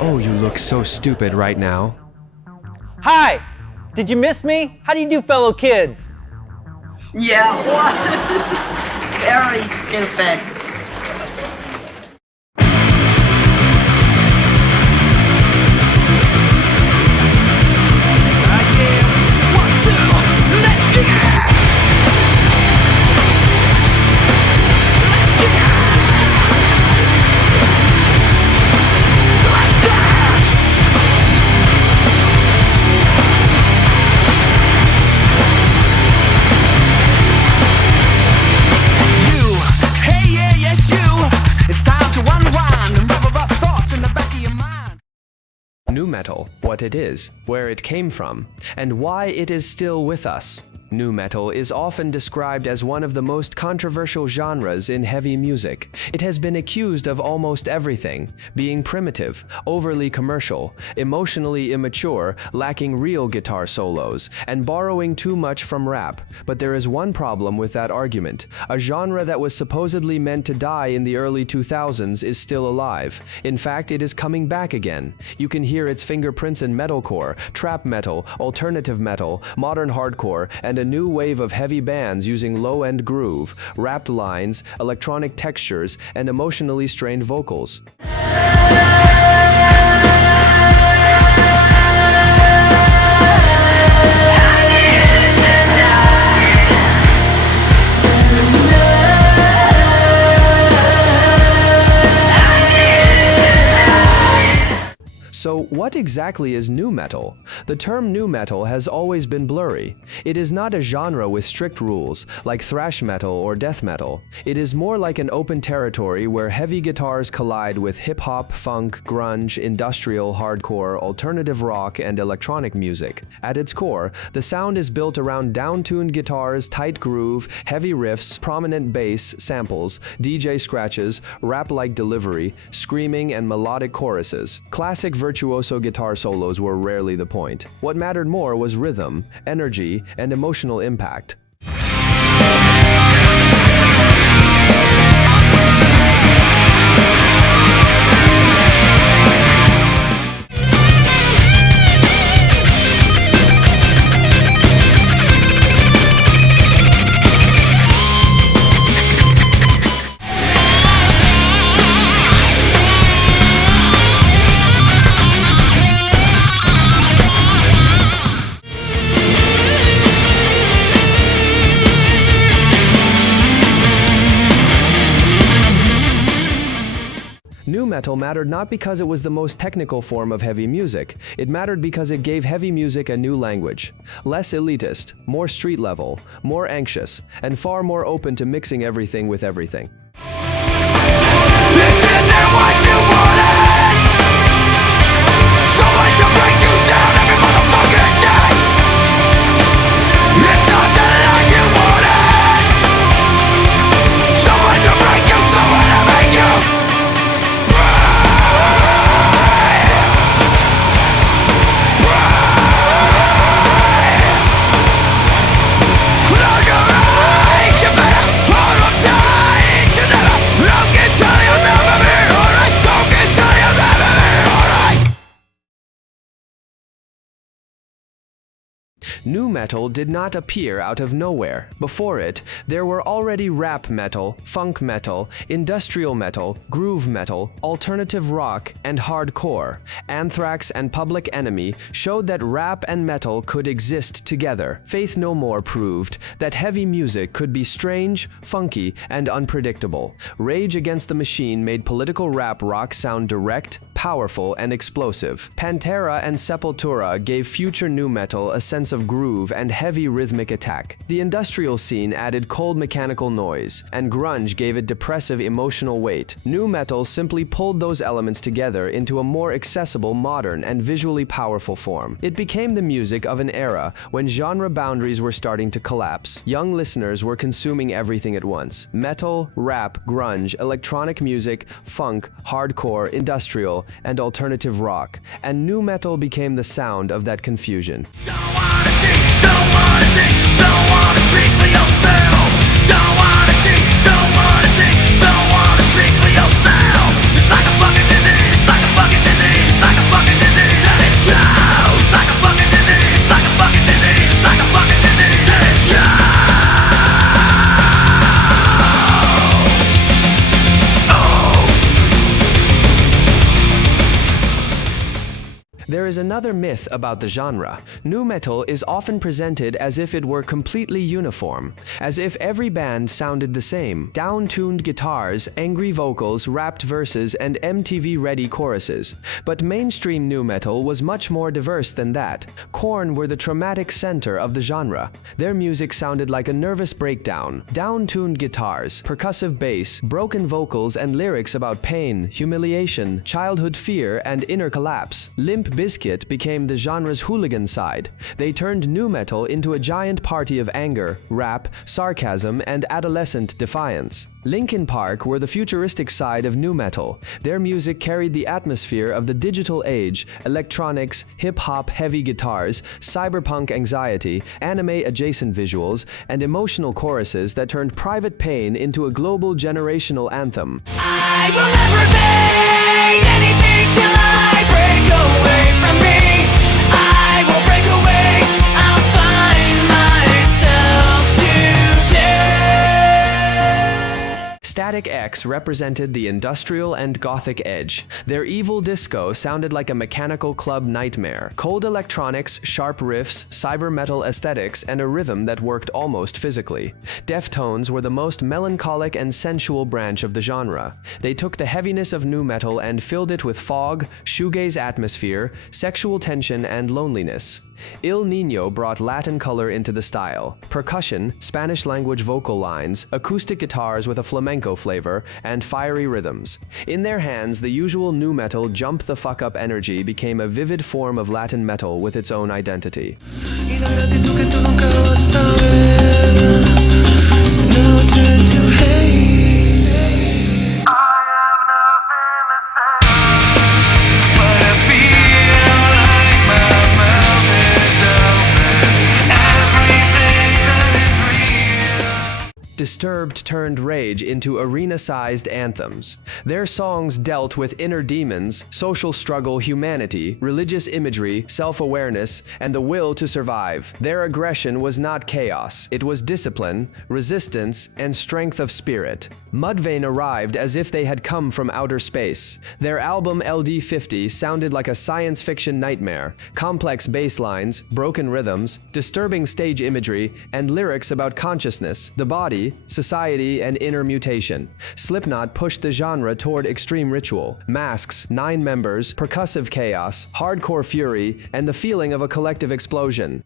Oh, you look so stupid right now. Hi! Did you miss me? How do you do, fellow kids? Yeah, what? Very stupid. Nu metal, what it is, where it came from, and why it is still with us. Nu metal is often described as one of the most controversial genres in heavy music. It has been accused of almost everything, being primitive, overly commercial, emotionally immature, lacking real guitar solos, and borrowing too much from rap. But there is one problem with that argument. A genre that was supposedly meant to die in the early 2000s is still alive. In fact, it is coming back again. You can hear its fingerprints in metalcore, trap metal, alternative metal, modern hardcore, and a new wave of heavy bands using low-end groove, rapped lines, electronic textures, and emotionally strained vocals. So what exactly is nu metal? The term nu metal has always been blurry. It is not a genre with strict rules, like thrash metal or death metal. It is more like an open territory where heavy guitars collide with hip-hop, funk, grunge, industrial, hardcore, alternative rock, and electronic music. At its core, the sound is built around down-tuned guitars, tight groove, heavy riffs, prominent bass, samples, DJ scratches, rap-like delivery, screaming, and melodic choruses. Classic virtuoso guitar solos were rarely the point. What mattered more was rhythm, energy, and emotional impact. Nu metal mattered not because it was the most technical form of heavy music. It mattered because it gave heavy music a new language. Less elitist, more street level, more anxious, and far more open to mixing everything with everything. This isn't what you wanted! Someone to break you down every motherfucking day! It's not the life you wanted! Someone to break you, someone to make you! Nu metal did not appear out of nowhere. Before it, there were already rap metal, funk metal, industrial metal, groove metal, alternative rock, and hardcore. Anthrax and Public Enemy showed that rap and metal could exist together. Faith No More proved that heavy music could be strange, funky, and unpredictable. Rage Against the Machine made political rap rock sound direct, powerful, and explosive. Pantera and Sepultura gave future nu metal a sense of groove and heavy rhythmic attack. The industrial scene added cold mechanical noise, and grunge gave it depressive emotional weight. Nu metal simply pulled those elements together into a more accessible, modern, and visually powerful form. It became the music of an era when genre boundaries were starting to collapse. Young listeners were consuming everything at once: metal, rap, grunge, electronic music, funk, hardcore, industrial, and alternative rock. And nu metal became the sound of that confusion. Don't wanna think, don't wanna speak for yourself. Don't wanna see, don't wanna think, don't wanna speak for yourself. It's like a fucking disease, it's like a fucking disease, it's like There is another myth about the genre. Nu metal is often presented as if it were completely uniform, as if every band sounded the same. Down-tuned guitars, angry vocals, rapped verses, and MTV-ready choruses. But mainstream nu metal was much more diverse than that. Korn were the traumatic center of the genre. Their music sounded like a nervous breakdown. Down-tuned guitars, percussive bass, broken vocals, and lyrics about pain, humiliation, childhood fear, and inner collapse. Limp Bizkit became the genre's hooligan side. They turned nu metal into a giant party of anger, rap, sarcasm, and adolescent defiance. Linkin Park were the futuristic side of nu metal. Their music carried the atmosphere of the digital age, electronics, hip-hop heavy guitars, cyberpunk anxiety, anime-adjacent visuals, and emotional choruses that turned private pain into a global generational anthem. I will never be anything till I break away from me. I will break away. I'll find myself today. Static X represented the industrial and gothic edge. Their evil disco sounded like a mechanical club nightmare. Cold electronics, sharp riffs, cyber metal aesthetics, and a rhythm that worked almost physically. Deftones were the most melancholic and sensual branch of the genre. They took the heaviness of nu metal and filled it with fog, shoegaze atmosphere, sexual tension, and loneliness. Il Nino brought Latin color into the style. Percussion, Spanish-language vocal lines, acoustic guitars with a flamenco flavor, and fiery rhythms. In their hands, the usual nu metal jump the fuck up energy became a vivid form of Latin metal with its own identity. Disturbed turned rage into arena-sized anthems. Their songs dealt with inner demons, social struggle, humanity, religious imagery, self-awareness, and the will to survive. Their aggression was not chaos. It was discipline, resistance, and strength of spirit. Mudvayne arrived as if they had come from outer space. Their album LD50 sounded like a science fiction nightmare. Complex bass lines, broken rhythms, disturbing stage imagery, and lyrics about consciousness, the body, society, and inner mutation. Slipknot pushed the genre toward extreme ritual. Masks, 9 members, percussive chaos, hardcore fury, and the feeling of a collective explosion.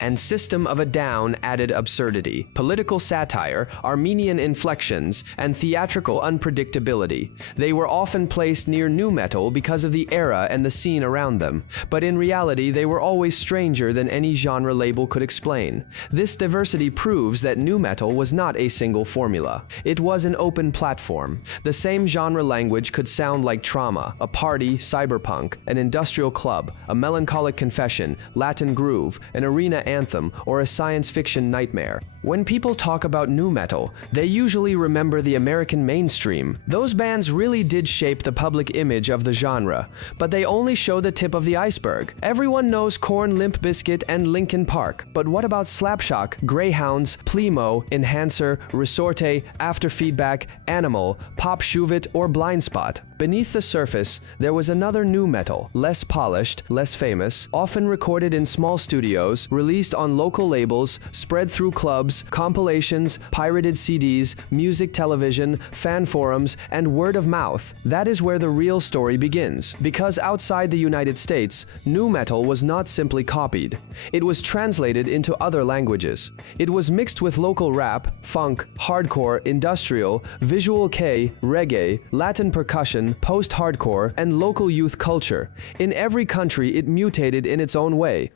And System of a Down added absurdity, political satire, Armenian inflections, and theatrical unpredictability. They were often placed near nu metal because of the era and the scene around them, but in reality they were always stranger than any genre label could explain. This diversity proves that nu metal was not a single formula. It was an open platform. The same genre language could sound like trauma, a party, cyberpunk, an industrial club, a melancholic confession, Latin groove, an arena anthem, or a science fiction nightmare. When people talk about nu metal, they usually remember the American mainstream. Those bands really did shape the public image of the genre, but they only show the tip of the iceberg. Everyone knows Korn, Limp Bizkit, and Linkin Park, but what about Slapshock, Greyhoundz, Pleymo, Enhancer, Resorte, After Feedback, A.N.I.M.A.L, Pop Shuvit, or Blindspott? Beneath the surface, there was another nu metal, less polished, less famous, often recorded in small studios, released on local labels, spread through clubs, compilations, pirated CDs, music television, fan forums, and word of mouth. That is where the real story begins. Because outside the United States, nu metal was not simply copied. It was translated into other languages. It was mixed with local rap, funk, hardcore, industrial, visual kei, reggae, Latin percussion, post-hardcore, and local youth culture. In every country, it mutated in its own way.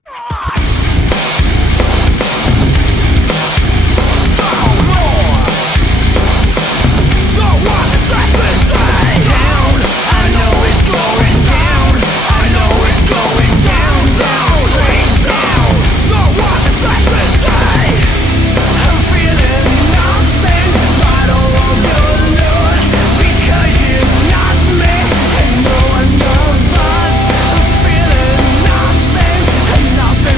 Nothing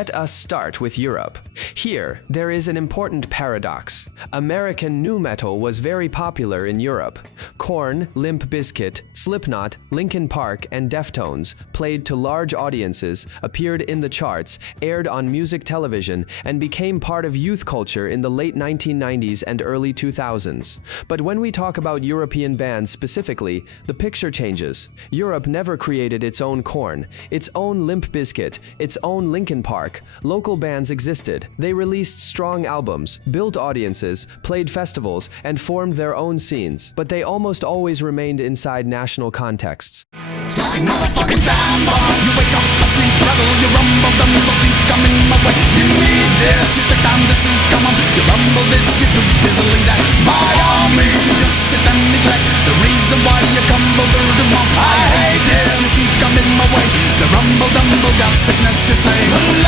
Let us start with Europe. Here, there is an important paradox. American nu metal was very popular in Europe. Korn, Limp Bizkit, Slipknot, Linkin Park, and Deftones played to large audiences, appeared in the charts, aired on music television, and became part of youth culture in the late 1990s and early 2000s. But when we talk about European bands specifically, the picture changes. Europe never created its own Korn, its own Limp Bizkit, its own Linkin Park. Local bands existed. They released strong albums, built audiences, played festivals, and formed their own scenes. But they almost always remained inside national contexts. Like another fucking time bomb. You wake up, I sleep, rattle, you rumble, dumble, deep, come in my way. You need this, you take time to see, come on. You rumble this, you do dizzling that. By all means, you just sit and neglect the reason why you crumble through the month. I hate this, you keep coming my way. The rumble, dumble, got sickness to say.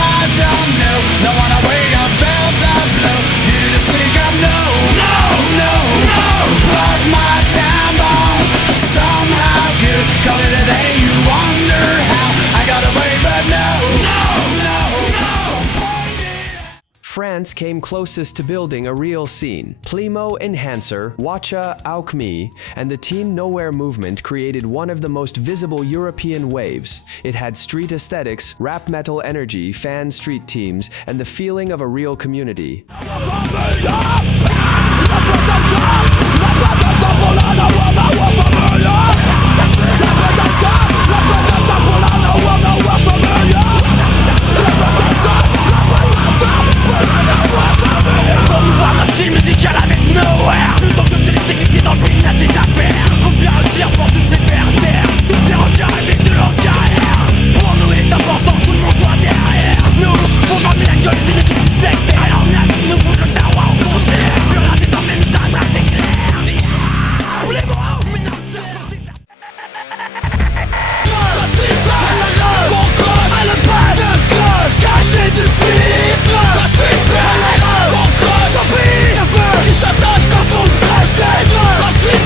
I don't know, no one away, I felt that blow. You just think I'm no, but my time bomb somehow good. Call it a day, you wonder how I got away, but no. France came closest to building a real scene. Pleymo, Enhancer, Watcha, A.N.I.M.A.L, and the Team Nowhere movement created one of the most visible European waves. It had street aesthetics, rap metal energy, fan street teams, and the feeling of a real community. Musical avec nowhere. Le temps que c'est les techniciens dans le business des affaires. Faut bien le dire pour tous ces pervers. Tous ces regards avec de leur carrière. Pour nous il est important que tout le monde soit derrière nous. Pour fermer la gueule des mecs qui sectaires. Alors on a vu nous pour le savoir au concert. Plus rien désormais nous arrêtera c'est clair. Pour les bras mais non c'est pas. La street qu'on coche à la patte de cloche. Caché de street. La street qu'on coche au pays. Si ça tâche quand on crache des la street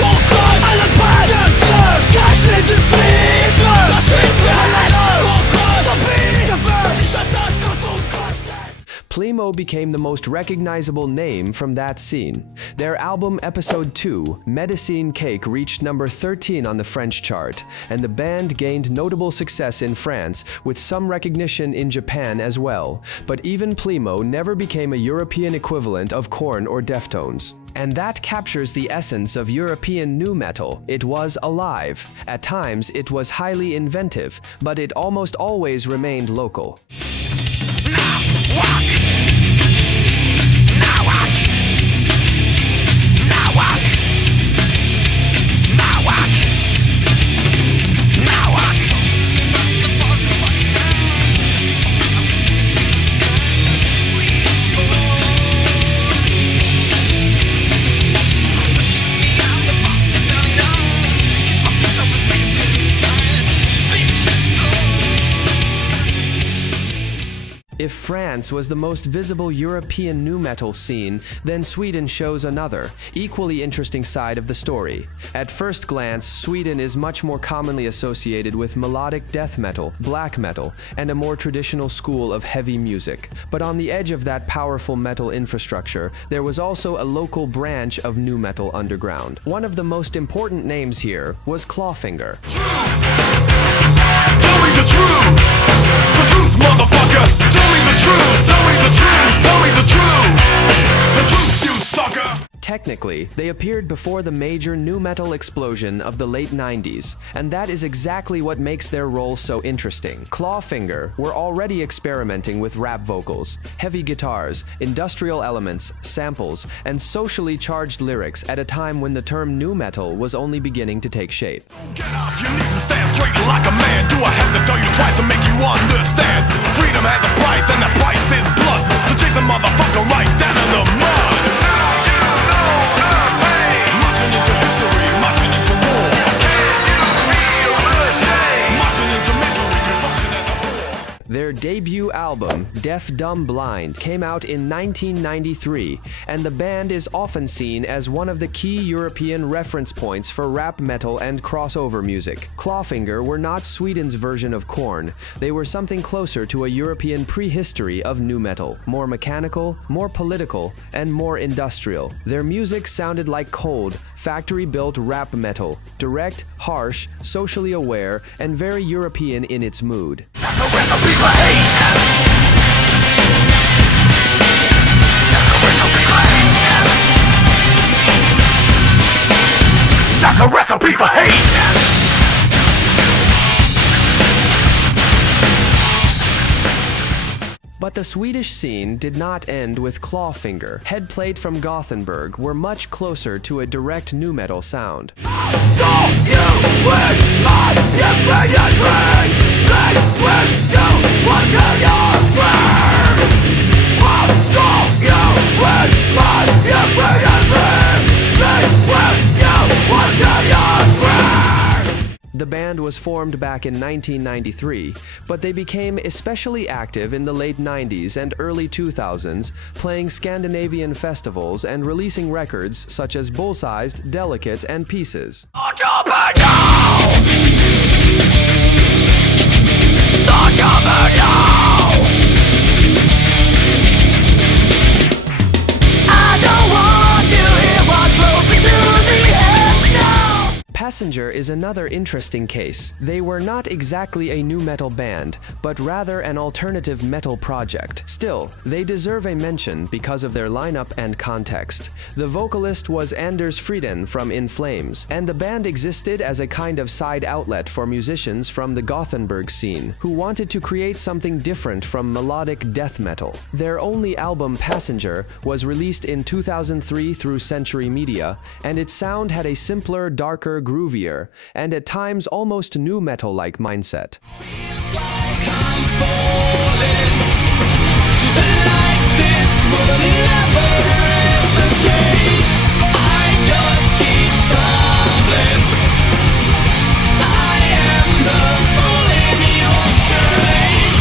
qu'on coche à la patte de cloche. Caché de street. La street qu'on coche au pays. Si ça tâche quand on crache des. Pleymo became the most recognizable name from that scene. Their album Episode 2, Medicine Cake, reached number 13 on the French chart, and the band gained notable success in France, with some recognition in Japan as well. But even Pleymo never became a European equivalent of Korn or Deftones. And that captures the essence of European nu metal. It was alive. At times, it was highly inventive, but it almost always remained local. If France was the most visible European nu metal scene, then Sweden shows another, equally interesting side of the story. At first glance, Sweden is much more commonly associated with melodic death metal, black metal, and a more traditional school of heavy music. But on the edge of that powerful metal infrastructure, there was also a local branch of nu metal underground. One of the most important names here was Clawfinger. Tell me the truth, motherfucker. Tell me the truth, tell me the truth, tell me the truth, you sucker. Technically, they appeared before the major nu metal explosion of the late 90s, and that is exactly what makes their role so interesting. Clawfinger were already experimenting with rap vocals, heavy guitars, industrial elements, samples, and socially charged lyrics at a time when the term nu metal was only beginning to take shape. Get off your knees and stand straight like a man. Do I have to tell you twice to make you understand? Freedom has a price and the price is blood. So chase a motherfucker right down in the mud. Marching into history, marching into war. Marching into misery, you function as a whore. Their debut album, Deaf Dumb Blind, came out in 1993, and the band is often seen as one of the key European reference points for rap metal and crossover music. Clawfinger were not Sweden's version of Korn. They were something closer to a European prehistory of nu metal, more mechanical, more political, and more industrial. Their music sounded like cold, factory-built rap metal, direct, harsh, socially aware, and very European in its mood. That's a recipe for hate. That's a recipe for hate. But the Swedish scene did not end with Clawfinger. Headplate from Gothenburg were much closer to a direct nu metal sound. So you would not if you drink. They will you what to your square. So you would not if you drink. They will you what to your square. The band was formed back in 1993, but they became especially active in the late 90s and early 2000s, playing Scandinavian festivals and releasing records such as Bullsized, Delicate, and Pieces. Passenger is another interesting case. They were not exactly a nu metal band, but rather an alternative metal project. Still, they deserve a mention because of their lineup and context. The vocalist was Anders Frieden from In Flames, and the band existed as a kind of side outlet for musicians from the Gothenburg scene, who wanted to create something different from melodic death metal. Their only album, Passenger, was released in 2003 through Century Media, and its sound had a simpler, darker, groovier, and at times almost nu metal-like mindset. Feels like I'm falling, like this will never ever change. I just keep stumbling. I am the fool in your charade.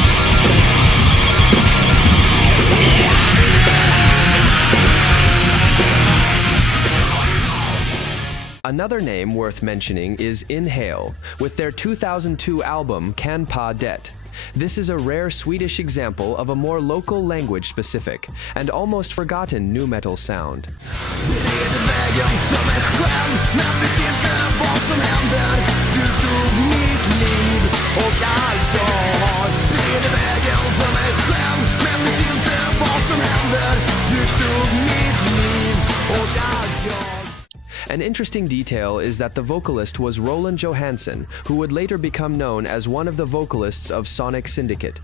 Another name worth mentioning is A.N.I.M.A.L, with their 2002 album Kan Pa Det. This is a rare Swedish example of a more local language-specific and almost forgotten nu metal sound. An interesting detail is that the vocalist was Roland Johansson, who would later become known as one of the vocalists of Sonic Syndicate.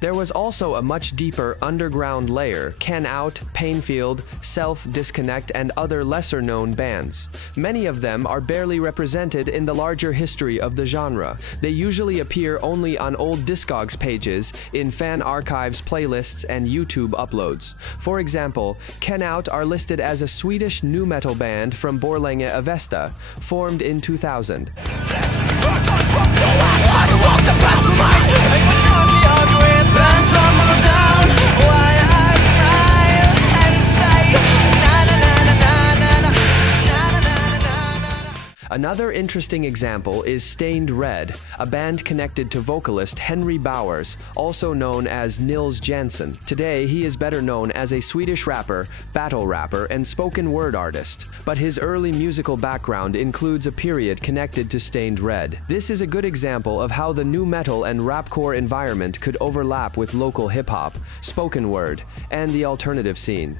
There was also a much deeper underground layer, Ken Out, Painfield, Self, Disconnect, and other lesser-known bands. Many of them are barely represented in the larger history of the genre. They usually appear only on old Discogs pages, in fan archives, playlists, and YouTube uploads. For example, Ken Out are listed as a Swedish nu metal band from Borlänge, Avesta, formed in 2000. Another interesting example is Stained Red, a band connected to vocalist Henry Bowers, also known as Nils Jansson. Today, he is better known as a Swedish rapper, battle rapper, and spoken word artist, but his early musical background includes a period connected to Stained Red. This is a good example of how the nu metal and rapcore environment could overlap with local hip-hop, spoken word, and the alternative scene.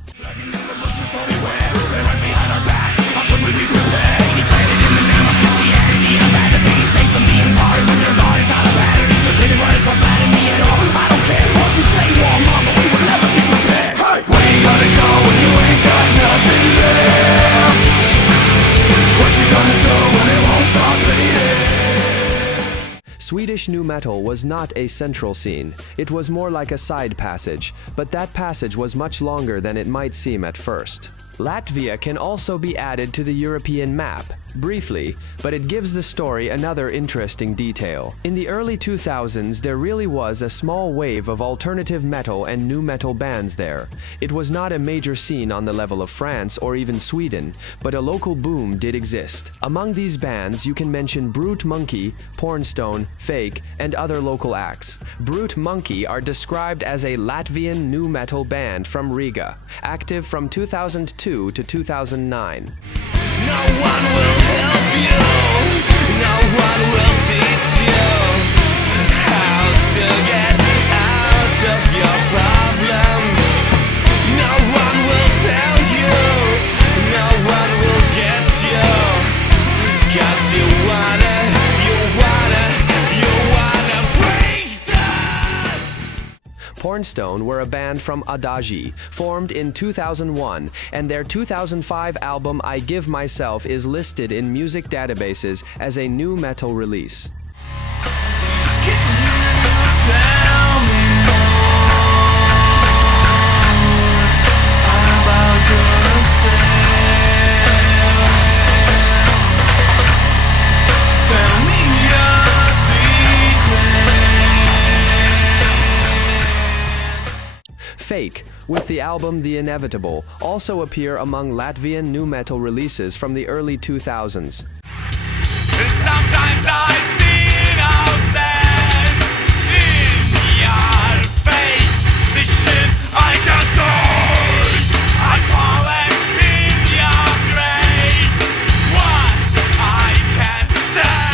Swedish nu metal was not a central scene. It was more like a side passage, but that passage was much longer than it might seem at first. Latvia can also be added to the European map. briefly, but it gives the story another interesting detail. In the early 2000s, there really was a small wave of alternative metal and nu metal bands there. It was not a major scene on the level of France or even Sweden, but a local boom did exist. Among these bands, you can mention Brute Monkey, Pornstone, Fake, and other local acts. Brute Monkey are described as a Latvian nu metal band from Riga, active from 2002 to 2009. No one will help you. No one will teach you how to get out of your problems. No one will tell you. No one will get you. 'Cause you wanna break down. Pornstone were a band from Adagi, formed in 2001, and their 2005 album I Give Myself is listed in music databases as a nu metal release. Tell me more about yourself. Tell me your secret. Fake, with the album The Inevitable, also appear among Latvian nu metal releases from the early 2000s. Sometimes I see no sense in your face. The shit I got toys, I fall in your grace. What I can't tell.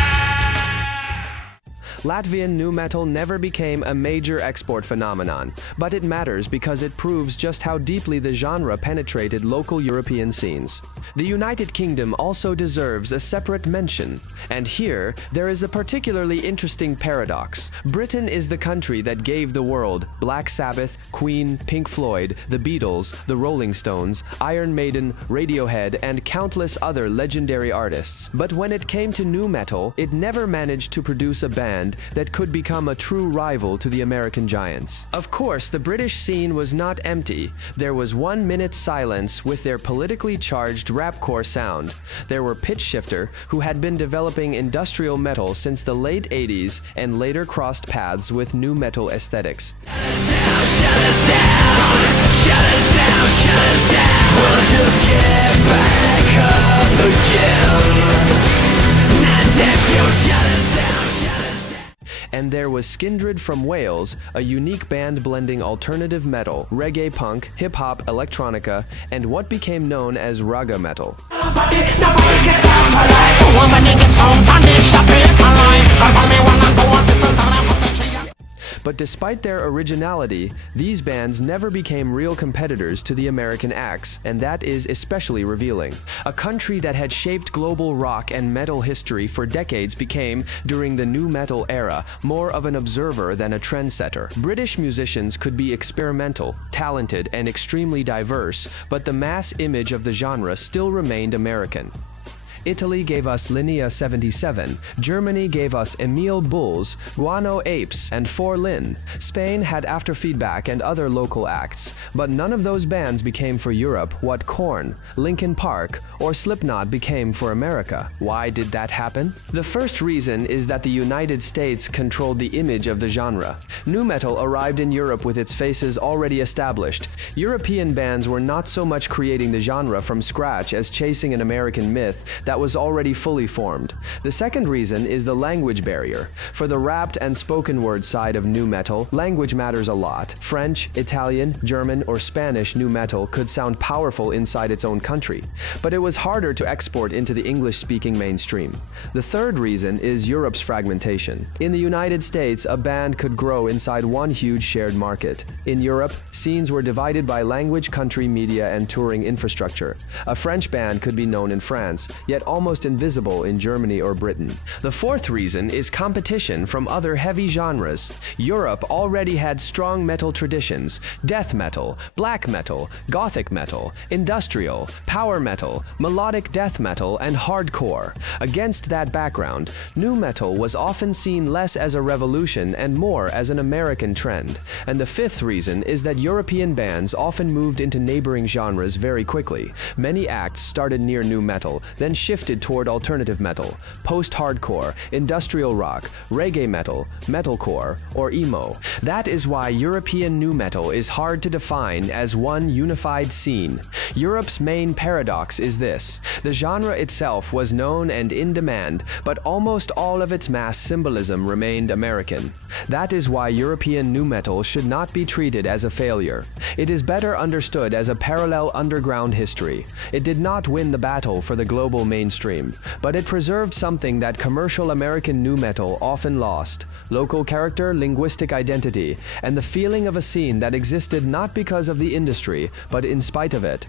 Latvian nu metal never became a major export phenomenon, but it matters because it proves just how deeply the genre penetrated local European scenes. The United Kingdom also deserves a separate mention, and here there is a particularly interesting paradox. Britain is the country that gave the world Black Sabbath, Queen, Pink Floyd, the Beatles, the Rolling Stones, Iron Maiden, Radiohead, and countless other legendary artists. But when it came to nu metal, it never managed to produce a band that could become a true rival to the American giants. Of course, the British scene was not empty. There was 1 minute silence with their politically charged rapcore sound. There were Pitch Shifter, who had been developing industrial metal since the late 80s and later crossed paths with nu metal aesthetics. Shut us down, we'll just get back up again. And if you shut us down. And there was Skindred from Wales, a unique band blending alternative metal, reggae punk, hip-hop, electronica, and what became known as raga metal. But despite their originality, these bands never became real competitors to the American acts, and that is especially revealing. A country that had shaped global rock and metal history for decades became, during the nu metal era, more of an observer than a trendsetter. British musicians could be experimental, talented, and extremely diverse, but the mass image of the genre still remained American. Italy gave us Linea 77, Germany gave us Emil Bulls, Guano Apes, and For Lin. Spain had After Feedback and other local acts, but none of those bands became for Europe what Korn, Linkin Park, or Slipknot became for America. Why did that happen? The first reason is that the United States controlled the image of the genre. Nu metal arrived in Europe with its faces already established. European bands were not so much creating the genre from scratch as chasing an American myth that was already fully formed. The second reason is the language barrier. For the rapped and spoken word side of nu metal, language matters a lot. French, Italian, German, or Spanish nu metal could sound powerful inside its own country, but it was harder to export into the English-speaking mainstream. The third reason is Europe's fragmentation. In the United States, a band could grow inside one huge shared market. In Europe, scenes were divided by language, country, media, and touring infrastructure. A French band could be known in France, yet almost invisible in Germany or Britain. The fourth reason is competition from other heavy genres. Europe already had strong metal traditions: death metal, black metal, gothic metal, industrial, power metal, melodic death metal, and hardcore. Against that background, nu metal was often seen less as a revolution and more as an American trend. And the fifth reason is that European bands often moved into neighboring genres very quickly. Many acts started near nu metal, then shifted shifted toward alternative metal, post-hardcore, industrial rock, reggae metal, metalcore, or emo. That is why European nu metal is hard to define as one unified scene. Europe's main paradox is this: the genre itself was known and in demand, but almost all of its mass symbolism remained American. That is why European nu metal should not be treated as a failure. It is better understood as a parallel underground history. It did not win the battle for the global mainstream, but it preserved something that commercial American nu metal often lost: local character, linguistic identity, and the feeling of a scene that existed not because of the industry, but in spite of it.